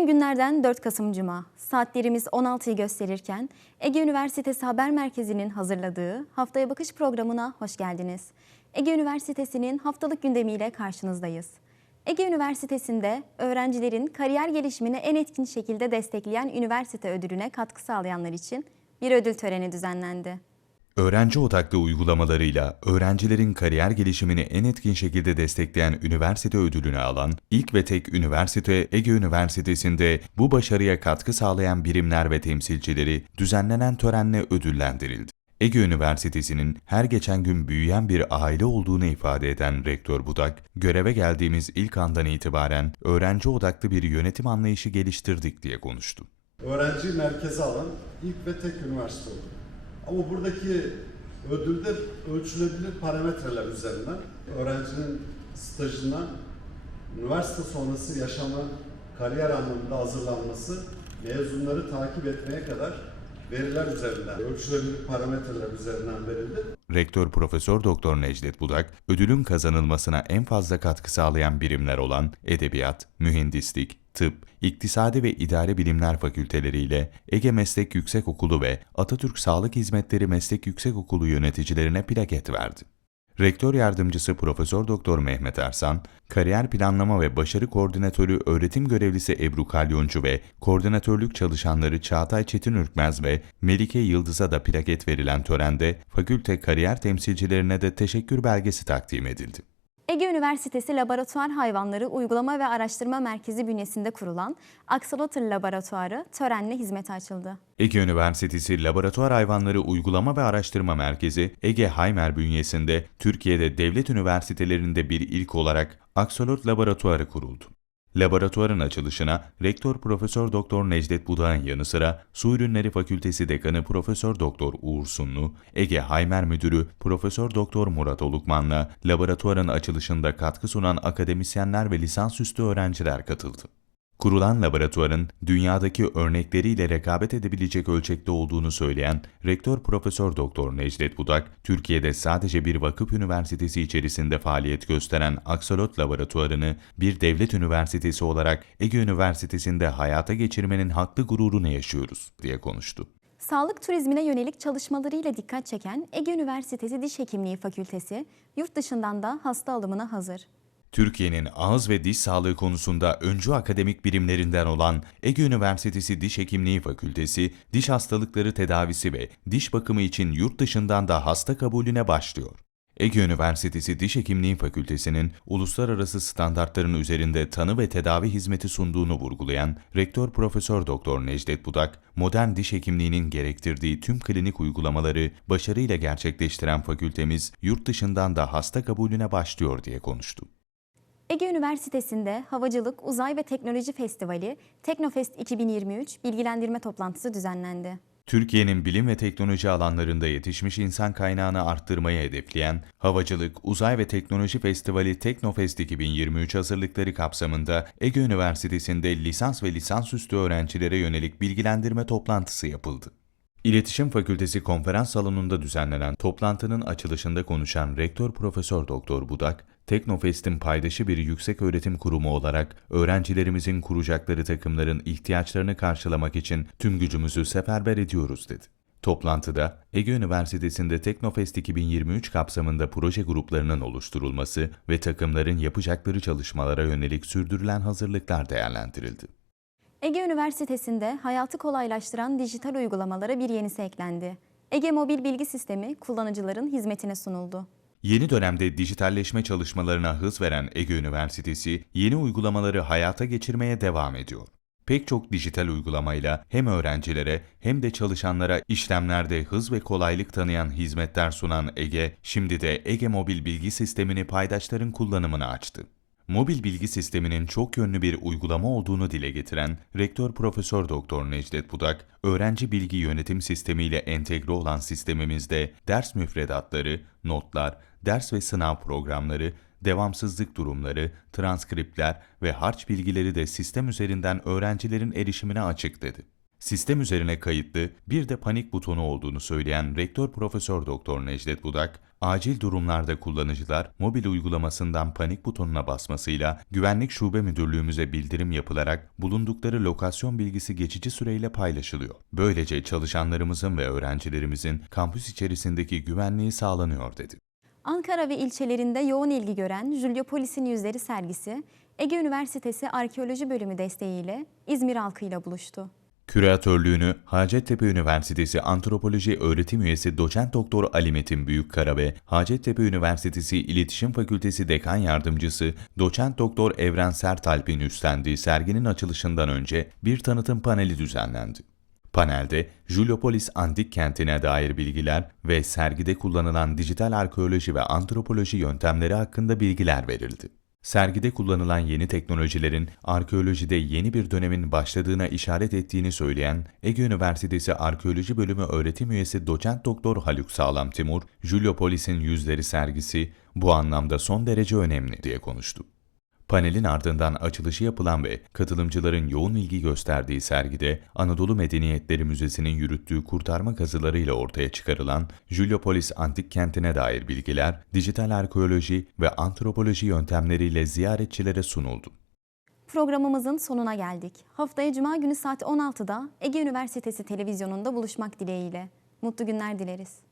Bugün günlerden 4 Kasım Cuma. Saatlerimiz 16'yı gösterirken Ege Üniversitesi Haber Merkezi'nin hazırladığı Haftaya Bakış programına hoş geldiniz. Ege Üniversitesi'nin haftalık gündemiyle karşınızdayız. Ege Üniversitesi'nde öğrencilerin kariyer gelişimini en etkin şekilde destekleyen üniversite ödülüne katkı sağlayanlar için bir ödül töreni düzenlendi. Öğrenci odaklı uygulamalarıyla öğrencilerin kariyer gelişimini en etkin şekilde destekleyen üniversite ödülünü alan ilk ve tek üniversite Ege Üniversitesi'nde bu başarıya katkı sağlayan birimler ve temsilcileri düzenlenen törenle ödüllendirildi. Ege Üniversitesi'nin her geçen gün büyüyen bir aile olduğunu ifade eden Rektör Budak, göreve geldiğimiz ilk andan itibaren öğrenci odaklı bir yönetim anlayışı geliştirdik diye konuştu. öğrenciyi merkeze alan ilk ve tek üniversite oldu. Ama buradaki ödülde ölçülebilir parametreler üzerinden öğrencinin stajına, üniversite sonrası yaşama, kariyer anlamında hazırlanması, mezunları takip etmeye kadar veriler üzerinden, ölçülebilir parametreler üzerinden verildi. Rektör Profesör Doktor Necdet Budak, ödülün kazanılmasına en fazla katkı sağlayan birimler olan edebiyat, mühendislik, tıp, iktisadi ve idare bilimler fakülteleriyle Ege Meslek Yüksekokulu ve Atatürk Sağlık Hizmetleri Meslek Yüksekokulu yöneticilerine plaket verdi. Rektör yardımcısı Profesör Doktor Mehmet Ersan, kariyer planlama ve başarı koordinatörü öğretim görevlisi Ebru Kalyoncu ve koordinatörlük çalışanları Çağatay Çetin Ürkmez ve Melike Yıldız'a da plaket verilen törende fakülte kariyer temsilcilerine de teşekkür belgesi takdim edildi. Ege Üniversitesi Laboratuvar Hayvanları Uygulama ve Araştırma Merkezi bünyesinde kurulan Axolotl Laboratuvarı törenle hizmete açıldı. Ege Üniversitesi Laboratuvar Hayvanları Uygulama ve Araştırma Merkezi, Ege Haymer bünyesinde Türkiye'de devlet üniversitelerinde bir ilk olarak Aksolot Laboratuvarı kuruldu. Laboratuvarın açılışına Rektör Profesör Doktor Necdet Budak'ın yanı sıra Su Ürünleri Fakültesi Dekanı Profesör Doktor Uğur Sunlu, Ege Haymer Müdürü Profesör Doktor Murat Olukman'la laboratuvarın açılışında katkı sunan akademisyenler ve lisansüstü öğrenciler katıldı. Kurulan laboratuvarın dünyadaki örnekleriyle rekabet edebilecek ölçekte olduğunu söyleyen Rektör Profesör Doktor Necdet Budak, Türkiye'de sadece bir vakıf üniversitesi içerisinde faaliyet gösteren Aksolot Laboratuvarını bir devlet üniversitesi olarak Ege Üniversitesi'nde hayata geçirmenin haklı gururunu yaşıyoruz diye konuştu. Sağlık turizmine yönelik çalışmalarıyla dikkat çeken Ege Üniversitesi Diş Hekimliği Fakültesi, yurt dışından da hasta alımına hazır. Türkiye'nin ağız ve diş sağlığı konusunda öncü akademik birimlerinden olan Ege Üniversitesi Diş Hekimliği Fakültesi, diş hastalıkları tedavisi ve diş bakımı için yurt dışından da hasta kabulüne başlıyor. Ege Üniversitesi Diş Hekimliği Fakültesi'nin uluslararası standartların üzerinde tanı ve tedavi hizmeti sunduğunu vurgulayan Rektör Profesör Doktor Necdet Budak, modern diş hekimliğinin gerektirdiği tüm klinik uygulamaları başarıyla gerçekleştiren fakültemiz yurt dışından da hasta kabulüne başlıyor diye konuştu. Ege Üniversitesi'nde Havacılık, Uzay ve Teknoloji Festivali, Teknofest 2023 bilgilendirme toplantısı düzenlendi. Türkiye'nin bilim ve teknoloji alanlarında yetişmiş insan kaynağını arttırmayı hedefleyen Havacılık, Uzay ve Teknoloji Festivali Teknofest 2023 hazırlıkları kapsamında Ege Üniversitesi'nde lisans ve lisansüstü öğrencilere yönelik bilgilendirme toplantısı yapıldı. İletişim Fakültesi konferans salonunda düzenlenen toplantının açılışında konuşan Rektör Profesör Doktor Budak, Teknofest'in paydaşı bir yüksek öğretim kurumu olarak öğrencilerimizin kuracakları takımların ihtiyaçlarını karşılamak için tüm gücümüzü seferber ediyoruz dedi. Toplantıda Ege Üniversitesi'nde Teknofest 2023 kapsamında proje gruplarının oluşturulması ve takımların yapacakları çalışmalara yönelik sürdürülen hazırlıklar değerlendirildi. Ege Üniversitesi'nde hayatı kolaylaştıran dijital uygulamalara bir yenisi eklendi. Ege Mobil Bilgi Sistemi kullanıcıların hizmetine sunuldu. Yeni dönemde dijitalleşme çalışmalarına hız veren Ege Üniversitesi, yeni uygulamaları hayata geçirmeye devam ediyor. Pek çok dijital uygulamayla hem öğrencilere hem de çalışanlara işlemlerde hız ve kolaylık tanıyan hizmetler sunan Ege, şimdi de Ege Mobil Bilgi Sistemini paydaşların kullanımına açtı. Mobil bilgi sisteminin çok yönlü bir uygulama olduğunu dile getiren Rektör Profesör Doktor Necdet Budak, öğrenci bilgi yönetim sistemi ile entegre olan sistemimizde ders müfredatları, notlar, ders ve sınav programları, devamsızlık durumları, transkriptler ve harç bilgileri de sistem üzerinden öğrencilerin erişimine açık dedi. Sistem üzerine kayıtlı bir de panik butonu olduğunu söyleyen Rektör Profesör Doktor Necdet Budak, acil durumlarda kullanıcılar mobil uygulamasından panik butonuna basmasıyla Güvenlik Şube Müdürlüğümüze bildirim yapılarak bulundukları lokasyon bilgisi geçici süreyle paylaşılıyor. Böylece çalışanlarımızın ve öğrencilerimizin kampüs içerisindeki güvenliği sağlanıyor dedi. Ankara ve ilçelerinde yoğun ilgi gören Julio Polis'in Yüzleri sergisi, Ege Üniversitesi Arkeoloji Bölümü desteğiyle İzmir halkıyla buluştu. Küratörlüğünü Hacettepe Üniversitesi Antropoloji Öğretim Üyesi Doçent Doktor Ali Metin Büyükkara ve Hacettepe Üniversitesi İletişim Fakültesi Dekan Yardımcısı Doçent Doktor Evren Sertalp'in üstlendiği serginin açılışından önce bir tanıtım paneli düzenlendi. Panelde Juliopolis antik kentine dair bilgiler ve sergide kullanılan dijital arkeoloji ve antropoloji yöntemleri hakkında bilgiler verildi. Sergide kullanılan yeni teknolojilerin arkeolojide yeni bir dönemin başladığına işaret ettiğini söyleyen Ege Üniversitesi Arkeoloji Bölümü öğretim üyesi Doçent Doktor Haluk Sağlam Timur, Juliopolis'in yüzleri sergisi bu anlamda son derece önemli diye konuştu. Panelin ardından açılışı yapılan ve katılımcıların yoğun ilgi gösterdiği sergide Anadolu Medeniyetleri Müzesi'nin yürüttüğü kurtarma kazılarıyla ortaya çıkarılan Juliopolis antik kentine dair bilgiler, dijital arkeoloji ve antropoloji yöntemleriyle ziyaretçilere sunuldu. Programımızın sonuna geldik. Haftaya Cuma günü saat 16'da Ege Üniversitesi televizyonunda buluşmak dileğiyle. Mutlu günler dileriz.